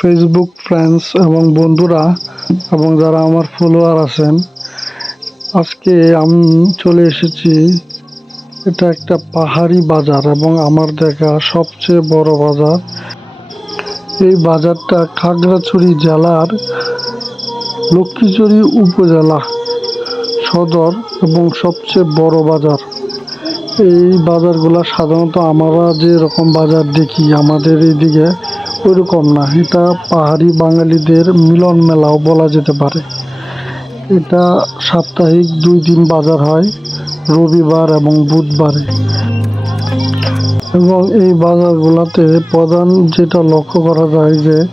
Facebook friends এবং বন্ধুরা এবং যারা আমার ফলোয়ার আছেন, আজকে আমি চলে এসেছি এটা একটা পাহাড়ি বাজার এবং আমার দেখা সবচেয়ে বড় বাজার। এই বাজারটা খাগড়াছড়ি জেলার লক্ষ্মীছড়ি উপজেলা সদর এবং সবচেয়ে বড় বাজার। এই বাজারগুলো সাধারণত আমরা যে রকম বাজার দেখি আমাদের এইদিকে ওইরকম না। এটা পাহাড়ি বাঙালিদের মিলন মেলাও বলা যেতে পারে। এটা সাপ্তাহিক দুই দিন বাজার হয়, রবিবার এবং বুধবারে। এবং এই বাজারগুলোতে প্রধান যেটা লক্ষ্য করা যায় যে,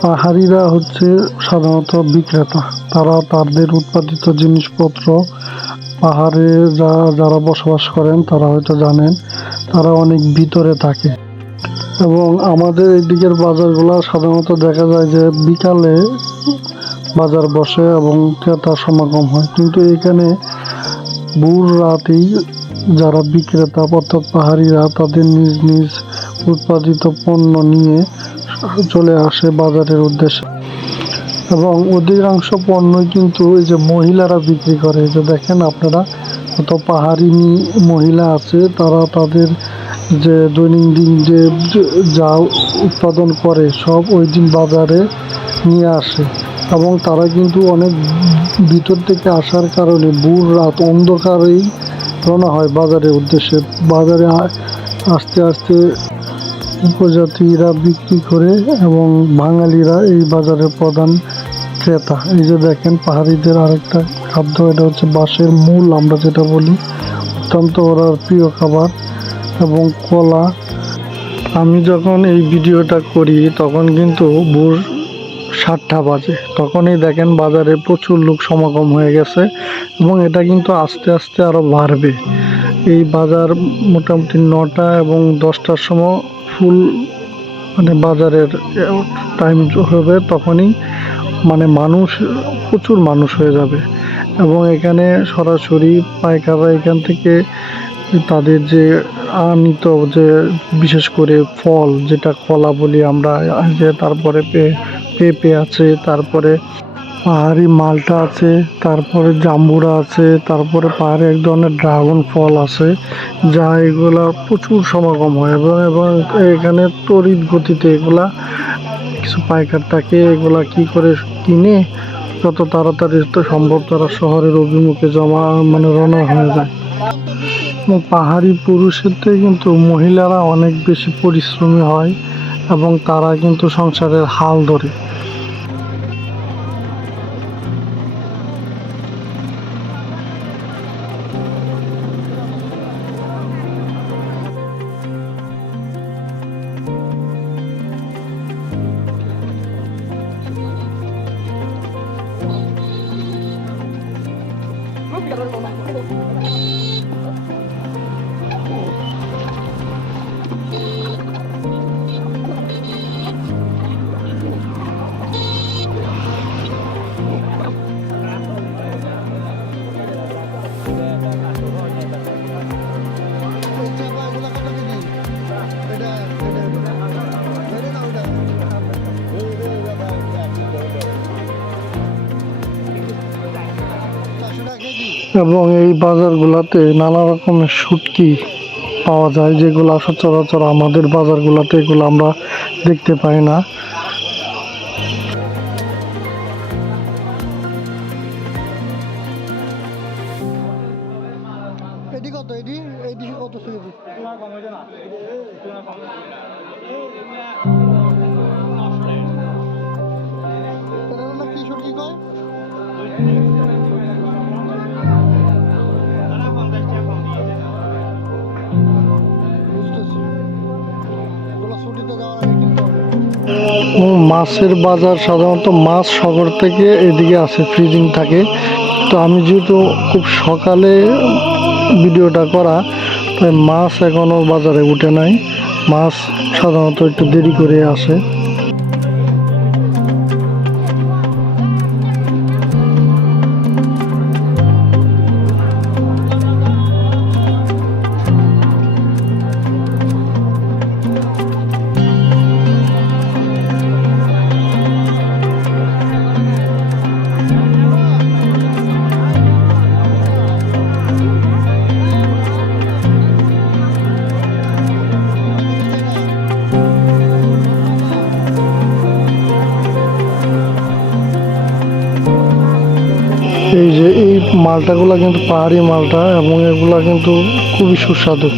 পাহাড়িরা হচ্ছে সাধারণত বিক্রেতা। তারা তাদের উৎপাদিত জিনিসপত্র পাহাড়ে যা, যারা বসবাস করেন, তারা হয়তো জানেন, তারা অনেক ভিতরে থাকে। এবং আমাদের এই দিকের বাজারগুলো সাধারণত দেখা যায় যে বিকালে বাজার বসে এবং ক্রেতার সমাগম হয়। কিন্তু এখানে ভোর রাতেই যারা বিক্রেতা অর্থাৎ পাহাড়িরা তাদের নিজ নিজ উৎপাদিত পণ্য নিয়ে চলে আসে বাজারের উদ্দেশ্যে। এবং অধিকাংশ পণ্যই কিন্তু এই যে মহিলারা বিক্রি করে। যে দেখেন আপনারা, কত পাহাড়ি মহিলা আছে, তারা তাদের যে দৈনন্দিন যে যে- উৎপাদন করে, সব ওই দিন বাজারে নিয়ে আসে। এবং তারা কিন্তু অনেক ভিতর থেকে আসার কারণে ভোর রাত অন্ধকারেই রওনা হয় বাজারের উদ্দেশ্যে। বাজারে আস্তে আস্তে উপজাতিরা বিক্রি করে এবং বাঙালিরা এই বাজারের প্রধান ক্রেতা। এই যে দেখেন পাহাড়িদের আরেকটা খাদ্য, এটা হচ্ছে বাঁশের মূল আমরা যেটা বলি। অত্যন্ত ওরা প্রিয় খাবার। এবং কলা। আমি যখন এই ভিডিওটা করি, তখন কিন্তু ভোর সাতটা বাজে। তখনই দেখেন বাজারে প্রচুর লোক সমাগম হয়ে গেছে এবং এটা কিন্তু আস্তে আস্তে আরও বাড়বে। এই বাজার মোটামুটি নটা এবং দশটার সময় ফুল মানে বাজারের টাইম হবে তখনই মানে মানুষ, প্রচুর মানুষ হয়ে যাবে। এবং এখানে সরাসরি পাইকাররা এখান থেকে তাদের যে আনিত যে বিশেষ করে ফল, যেটা কলা বলি আমরা, যে তারপরে পেঁপে আছে, তারপরে পাহাড়ি মালটা আছে, তারপরে জাম্বুরা আছে, তারপরে পাহাড়ে এক ধরনের ড্রাগন ফল আছে, যা এগুলা প্রচুর সমাগম হয় এবং এবং এখানে তড়িৎ গতিতে এগুলা কিছু পাইকার থাকে, এগুলা কি করে কিনে যত তাড়াতাড়ি সম্ভব তারা শহরের অভিমুখে জমা মানে রওনা হয়ে যায়। পাহাড়ি পুরুষের থেকে কিন্তু মহিলারা অনেক বেশি পরিশ্রমী হয় এবং তারা কিন্তু সংসারের হাল ধরে। এবং এই বাজারগুলোতে নানা রকমের শুটকি পাওয়া যায়, যেগুলো সচরাচর আমাদের বাজারগুলোতে এগুলো আমরা দেখতে পাই না। কি কয়? মাছের বাজার সাধারণত মাছ সাগর থেকে এদিকে আসে ফ্রিজিং থাকে। তো আমি যেহেতু খুব সকালে ভিডিওটা করা, তাই মাছ এখনও বাজারে উঠে নাই। মাছ সাধারণত একটু দেরি করে আসে। মালটাগুলো কিন্তু পাহাড়ি মালটা এবং এগুলা কিন্তু খুবই সুস্বাদু।